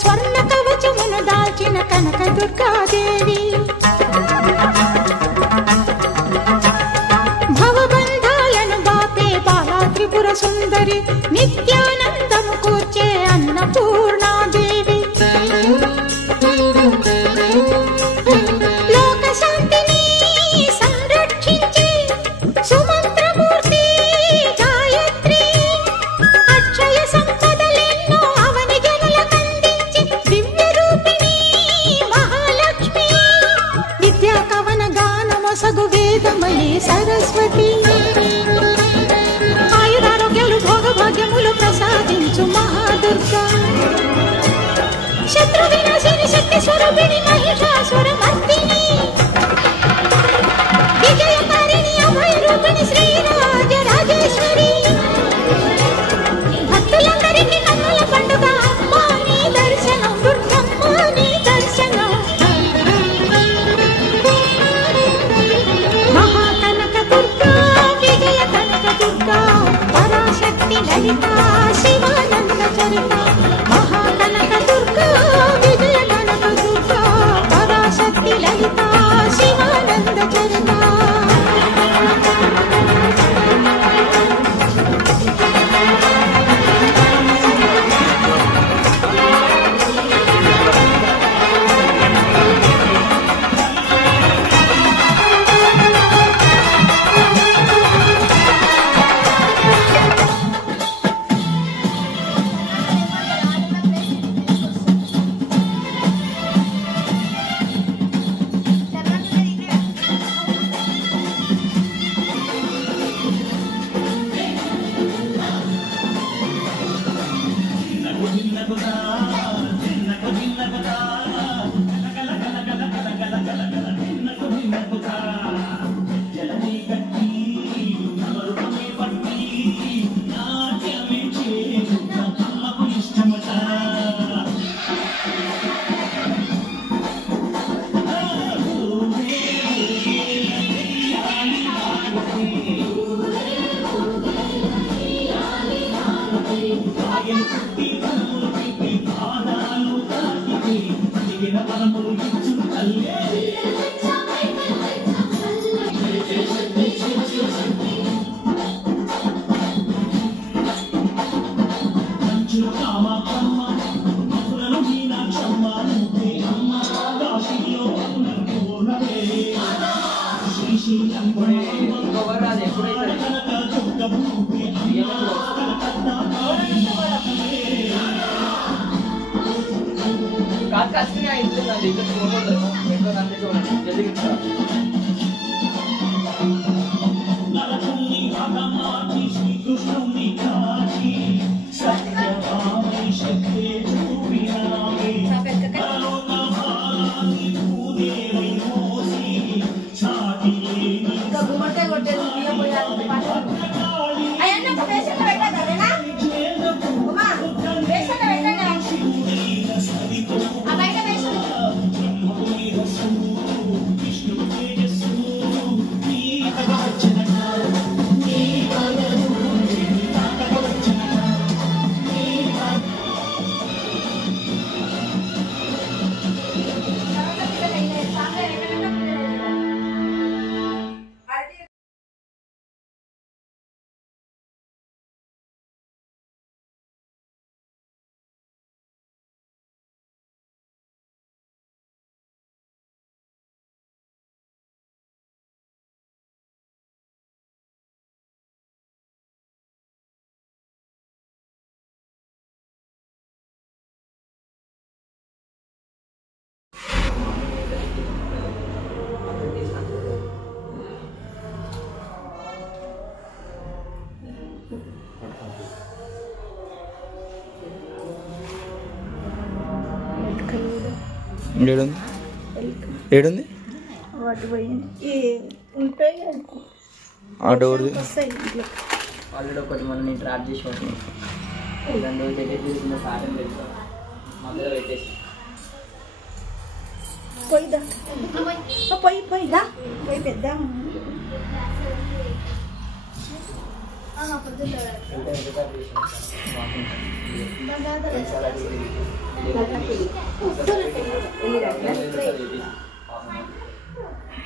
స్వర్ణ కవచమును దాల్చిన కనక దుర్గాదేవి భవబంధాలను బాపే బాలా త్రిపుర సుందరి నిత్యానందము కూర్చే అన్నపూర్ణాదేవి లోక శాంతిని సంరక్షించే సుమంత్రమూర్తి గాయత్రి అక్షయ సంపదలెన్నో అవని జనులకందించి దివ్య రూపిణి మహాలక్ష్మి విద్యా కవన గానమొసగు వేదమయీ సరస్వతి ఆయురారోగ్యాలు భోగభాగ్యములు ప్రసాదించు మహాదుర్గా శత్రు వినాశిని శక్తి స్వరూపిణి మహిషాసుర మర్దిని విజయకారిణి అభయ రూపిణి శ్రీరాజ రాజేశ్వరి భక్తులందరికీ కన్నుల పండుగ అమ్మా నీ దర్శనం దుర్గమ్మ నీ దర్శనం మహాకనక దుర్గా విజయ కనక దుర్గా పరాశక్తి లలిత శివానంద చరిత మహాకనక దుర్గా విజయ కనక దుర్గా పరాశక్తి ఏడుంది ఆ డోర్ది ఆల్రెడీ ఒకటి మనం నేను ట్రాప్ చేసి దాని రోజు పెట్టేసి సాయం పెట్టాను మధ్యలో పెట్టేసి పోయి పెద్ద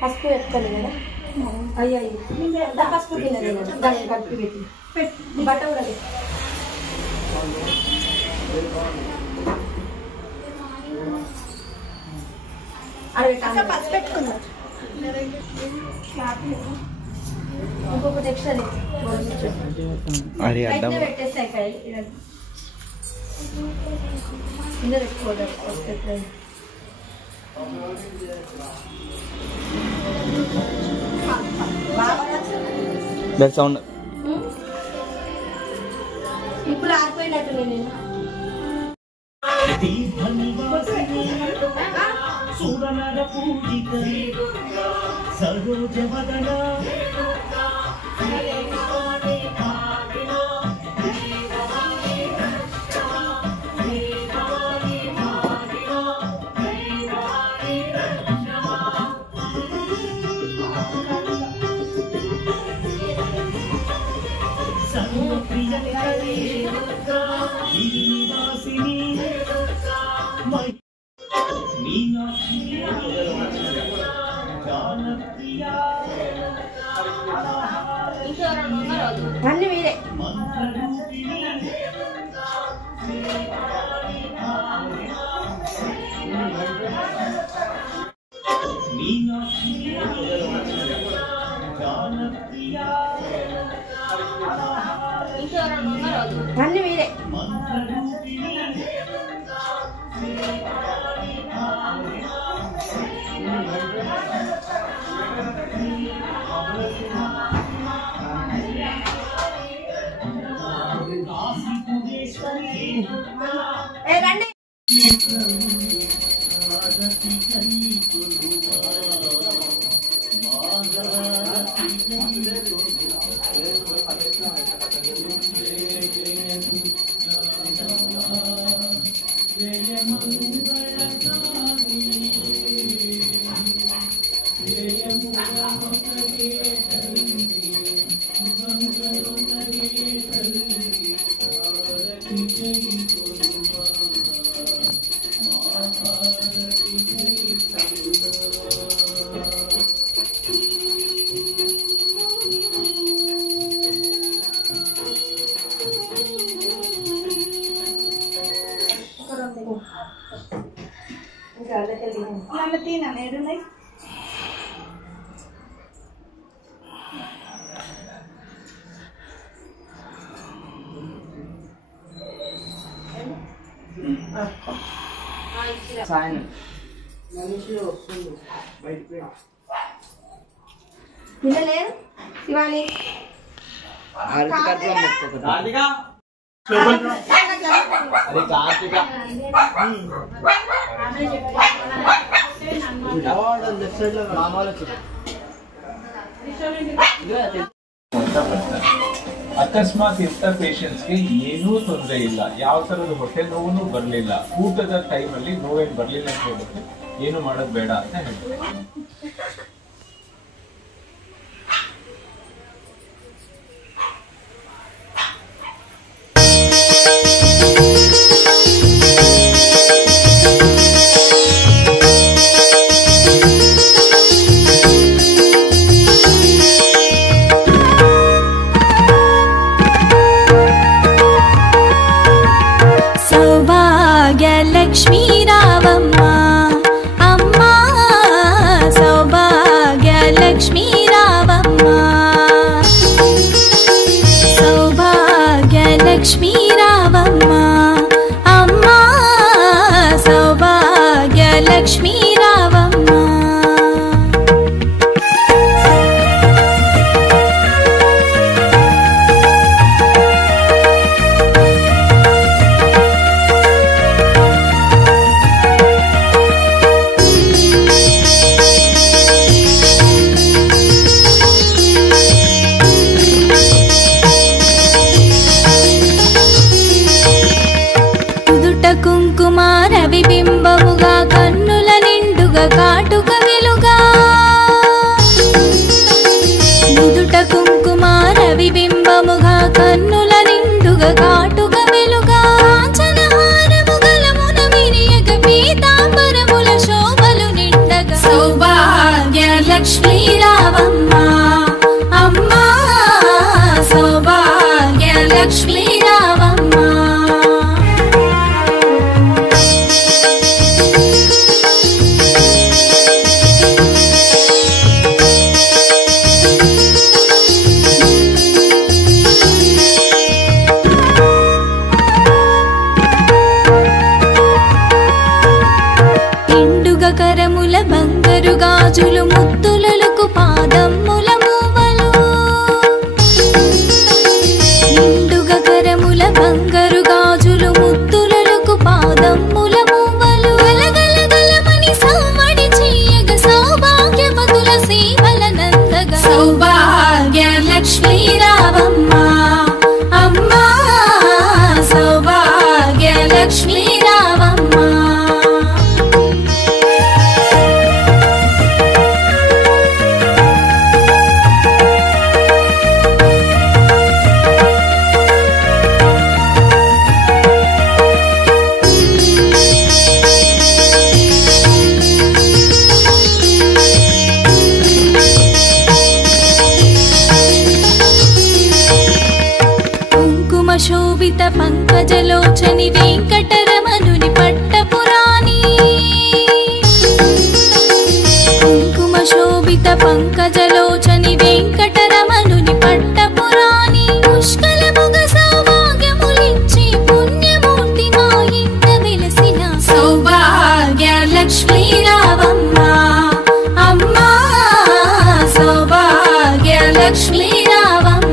పసుపు ఎత్తాలి కదా అయ్యో పసుపు తినదు దాన్ని కలిపి పెట్టి బట్ట కూడా అక్కడ పసుపు పెట్టుకున్నారు ఇంకొకటి ఎక్స్ట్రా పెట్టేస్తాయి కింద పెట్టుకోవడం సౌండ్ ఇప్పుడు ఆగిపోయినట్టు నేను అన్ని మీరే అన్ని మీరే రండి సాయం తినలేదు శివాని అది కార్తీక ಅಕಸ್ಮಾತ್ ಇಂಥ ಪೇಷಂಟ್ಸ್ಗೆ ಏನೂ ತೊಂದರೆ ಇಲ್ಲ, ಯಾವ ಥರದ ಹೊಟ್ಟೆ ನೋವು ಬರಲಿಲ್ಲ, ಊಟದ ಟೈಮಲ್ಲಿ ನೋವೇನು ಬರಲಿಲ್ಲ ಅಂತ ಹೇಳಿದ್ರೆ ಏನು ಮಾಡೋದು ಬೇಡ ಅಂತ ಹೇಳ್ತೀವಿ. లక్ష్మీ రావమ్మ అమ్మ సౌభాగ్య లక్ష్మీ రావమ్మ సౌభాగ్య లక్ష్మీ రావమ్మ అమ్మ సౌభాగ్య లక్ష్మీ రావమ్మ కుంకుమార విబింబముగా కన్నుల నిండుగా కాటుక వెలుగా నుదుట కుంకుమార విబింబముగా కన్నుల నిండుగా కాటుక వెలుగా కాంచనహారము గలమున విరియగ పీతాంబరముల శోభలు నిండగా సౌభాగ్య లక్ష్మీ రావమ్మ అమ్మ సౌభాగ్య లక్ష్మీ రావమ్మ కరముల బంగారు గాజులు ముత్తులకు పాదమ్ముల మూవలు నిండుగా కరముల బంగారు గాజులు ముత్తులకు పాదమ్ముల మూవలు గలగలగలమని సవ్వడి చేయగ సౌభాగ్యవతుల సీమల నందగా సౌభాగ్య లక్ష్మీ రావమ్మ అమ్మ సౌభాగ్య లక్ష్మీ రావమ్మ శోభిత పంకజలోచని వెంకటరమణుని పట్టపురాణి కుంకుమ శోభిత పంకజలోచని వెంకటరమణుని పట్టపురాణి పుష్కలముగ సౌభాగ్యములిచ్చి పుణ్యమూర్తి మా ఇంట వెలసిన సౌభాగ్య లక్ష్మీ రావమ్మ అమ్మ సౌభాగ్య లక్ష్మీ రావమ్మ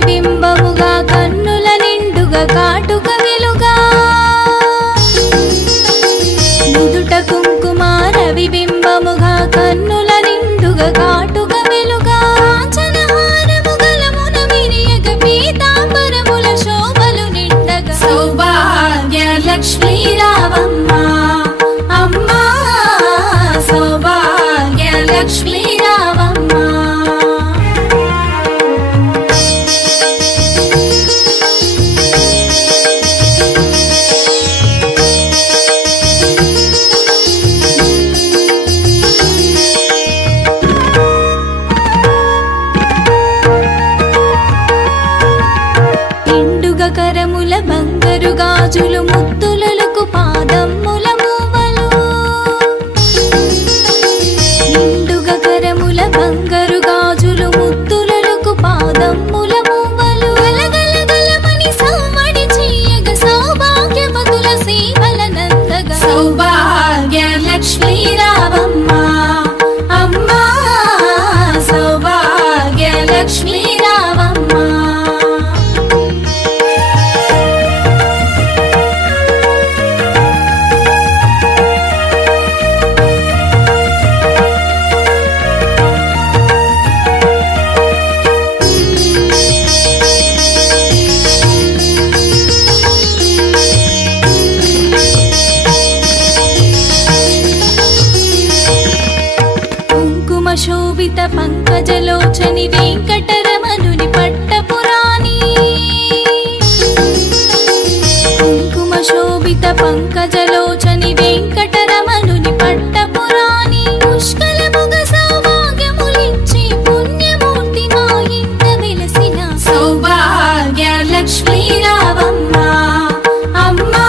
రవిబింబముగా కన్నుల నిండుగా కాటుక వెలుగా నుదుట కుంకుమ రవిబింబముగా కన్నుల నిండుగా కాటుక వెలుగా కాంచనహారము గలమున విరియగ పీతాంబరముల శోభలు నిండగా సౌభాగ్య లక్ష్మీ రావమ్మ అమ్మా సౌభాగ్య లక్ష్మీ రావమ్మ కరముల బంగారు గాజులు ముత్తులకు పాదమ్ముల మూవలు నిండుగా కరముల బంగారు గాజులు ముత్తులకు పాదమ్ముల మూవలు గలగలగలమని సవ్వడి చేయగ సౌభాగ్యవతుల సీమల నందగా సౌభాగ్య లక్ష్మీ రావమ్మ అమ్మా సౌభాగ్య లక్ష్మీ రావమ్మ శోభిత పంకజలోచని వెంకటరమణుని పట్టపురాణి కుంకుమ శోభిత పంకజలోచని వెంకటరమణుని పట్టపురాణి పుష్కలముగ సౌభాగ్యములిచ్చి పుణ్యమూర్తి మా ఇంట వెలసిన సౌభాగ్య లక్ష్మీ రావమ్మ అమ్మా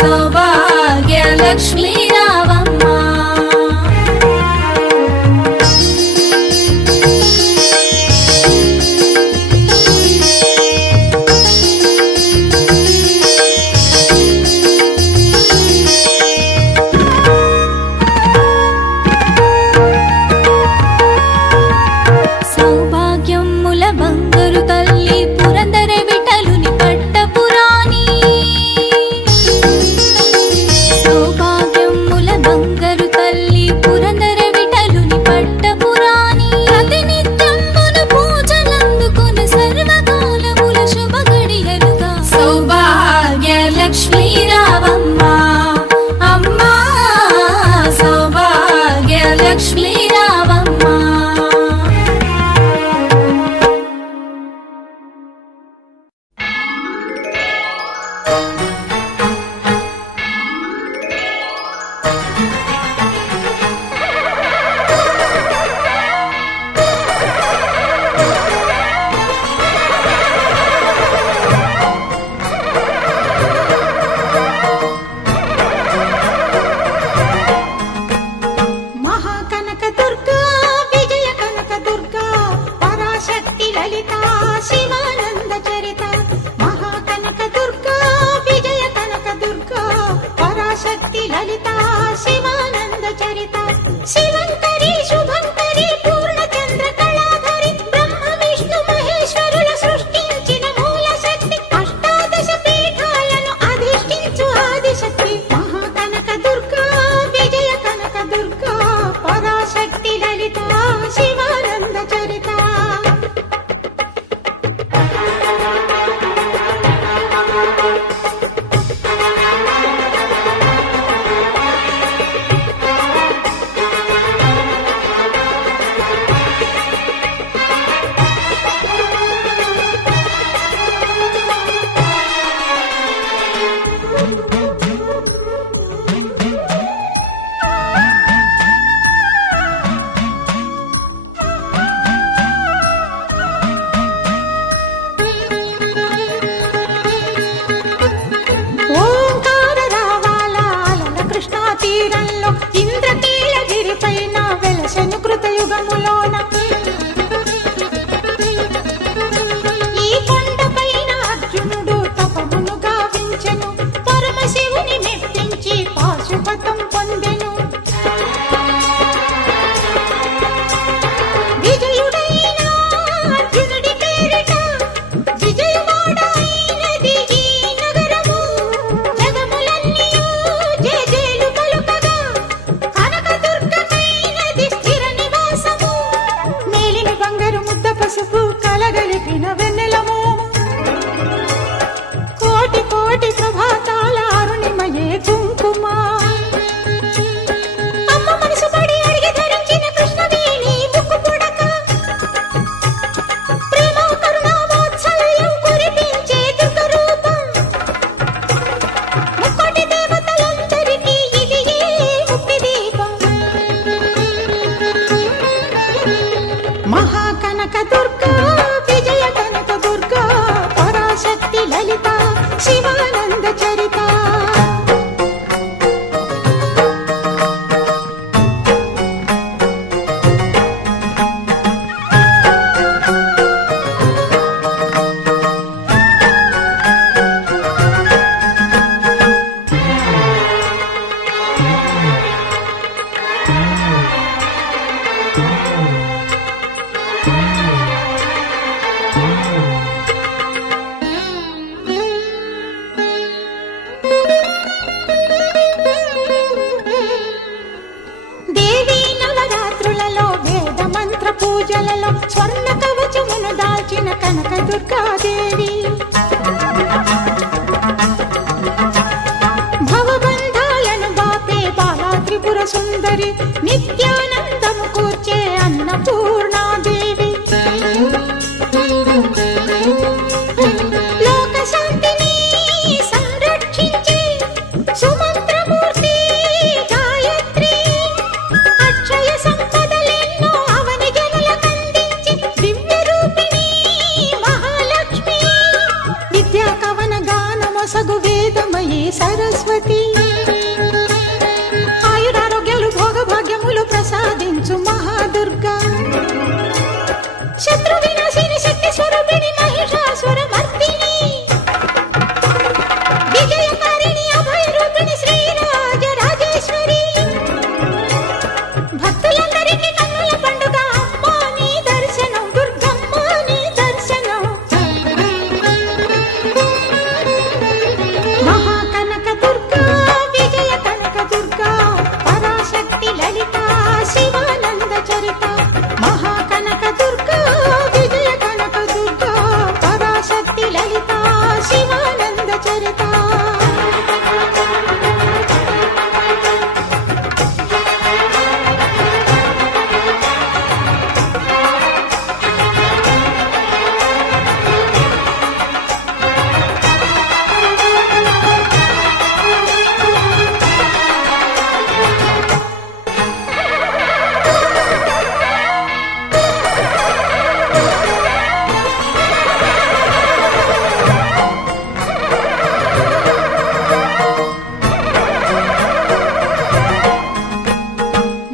సౌభాగ్య లక్ష్మీ రావమ్మ సౌభాగ్యముల బంగారు తల్లి పురందర దేవి భవబంధాలను బాపే బాలా త్రిపుర సుందరి నిత్యానందము కూర్చే అన్నపూర్ణాదేవి లోక శాంతిని సంరక్షించే సుమంత్రమూర్తి గాయత్రి అక్షయ సంపదలెన్నో అవని జనులకందించి దివ్య రూపిణి మహాలక్ష్మి విద్యా కవన గానమొసగు వేదమయీ సరస్వతి ఆయురారోగ్యాలు భోగభాగ్యములు ప్రసాదించు మహాదుర్గా శత్రు వినాశిని శక్తి స్వరూపిణి మహిషాసుర మర్దిని విజయకారిణి అభయ రూపిణి శ్రీరాజ రాజేశ్వరి భక్తులందరికీ కన్నుల పండుగ అమ్మా నీ దర్శనం దుర్గమ్మ నీ దర్శనం మహాకనక దుర్గా విజయ కనక దుర్గా పరాశక్తి లలిత శివానంద చరిత మహాకనక దుర్గా విజయ కనక దుర్గా పరాశక్తి లలిత శివానంద చరిత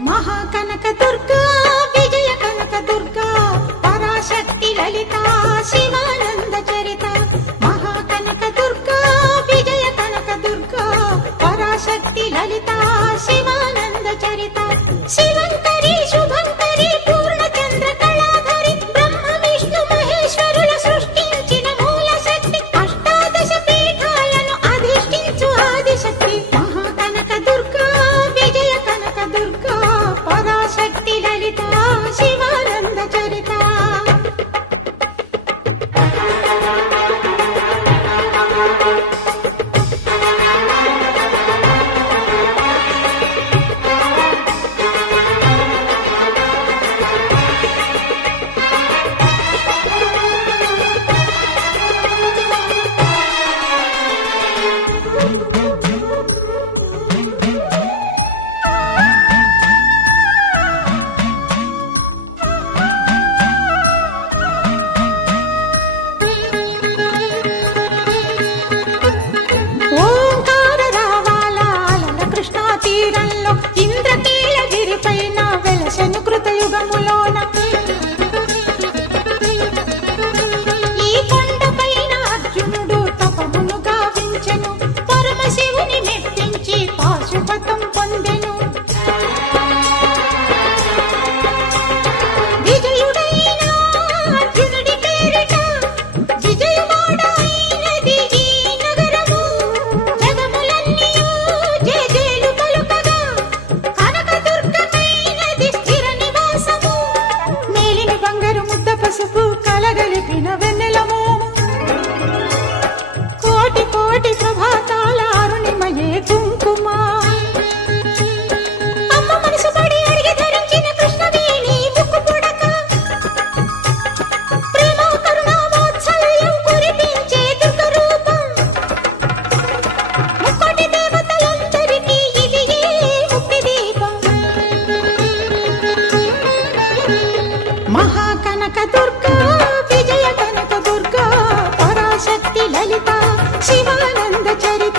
మహాకనక దుర్గా విజయ కనక దుర్గా పరాశక్తి లలిత శివానంద చరిత మహాకనక దుర్గా విజయ కనక దుర్గా పరాశక్తి లలిత శివానంద చరిత శివంకరి శుభంకరి పూర్ణచంద్ర కళాధరి బ్రహ్మ విష్ణు మహేశ్వరుల సృష్టించిన మూల శక్తి అష్టాదశ పీఠాలను అధిష్ఠించు ఆదిశక్తి మహాకనక దుర్గా విజయ కనక దుర్గా పరాశక్తి లలిత శివానంద చరిత ఓంకార రావాల కృష్ణా తీరంలో ఇంద్రకీలగిరి పైన వెలసెను కృతయుగములోన ఈ కొండపైన అర్జునుడు తపమును గావించెను పరమశివుని మెప్పించి పాశుపతం పొందెను విజయుడైన అర్జునుడి పేరిట విజయవాడ అయినది ఈ నగరము జగములన్నీయు జయజయలు పలుకగా కనకదుర్గమైనది స్థిర నివాసము మేలిమి బంగారు ముద్ద పసుపు కలగలిపిన వెన్నెలము కోటి కోటి ప్రభాతాల అరుణిమయే కుంకుమ అమ్మ మనసు పడి అడిగి ధరించిన కృష్ణవేణి ముక్కు పుడక ప్రేమ కరుణ వాత్సల్యం కురిపించే దుర్గ రూపం ముక్కోటి దేవతలందరికీ ఇది ముక్తి దీపం మహాకనక దుర్గా విజయ కనక దుర్గా పరాశక్తి లలిత శివానంద చరిత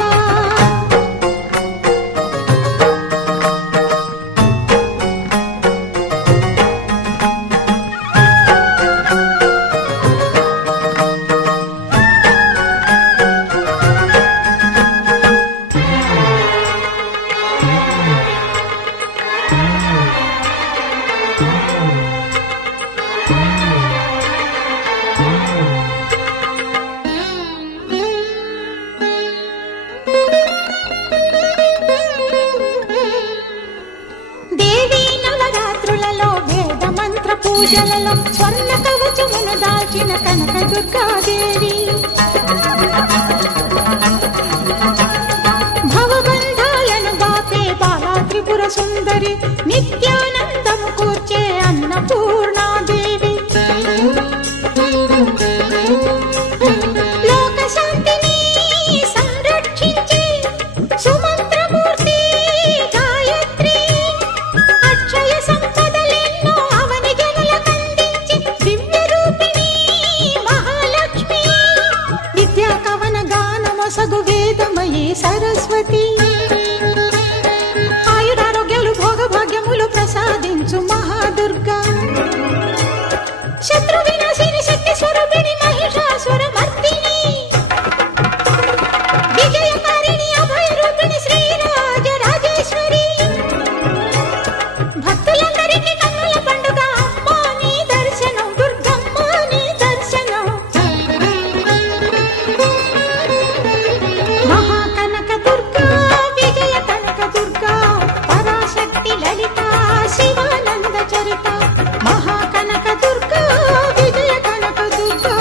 పూజలలో స్వర్ణ కవచమును దాచిన కనక దుర్గాదేవి సరస్వతి ఆయురారోగ్యాలు భోగభాగ్యములు ప్రసాదించు మహాదుర్గా శత్రు వినాశిని శక్తి స్వరూపిణి మహిషాసుర మర్దిని విజయకారిణి అభయ రూపిణి శ్రీరాజ రాజేశ్వరి భక్తులందరికీ కన్నుల పండుగ అమ్మా నీ దర్శనం దుర్గమ్మ నీ దర్శనం మహాకనక దుర్గా విజయ కనక దుర్గా పరాశక్తి లలిత శివానంద చరిత మహాకనక దుర్గా విజయ కనక దుర్గా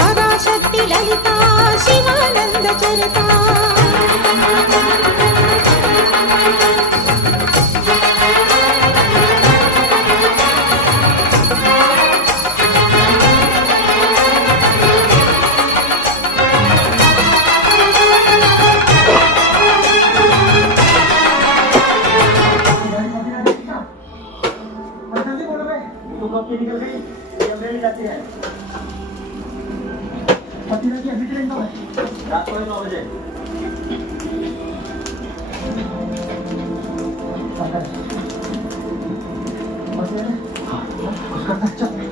పరాశక్తి లలిత శివానంద చరిత रात को 9 बजे उसका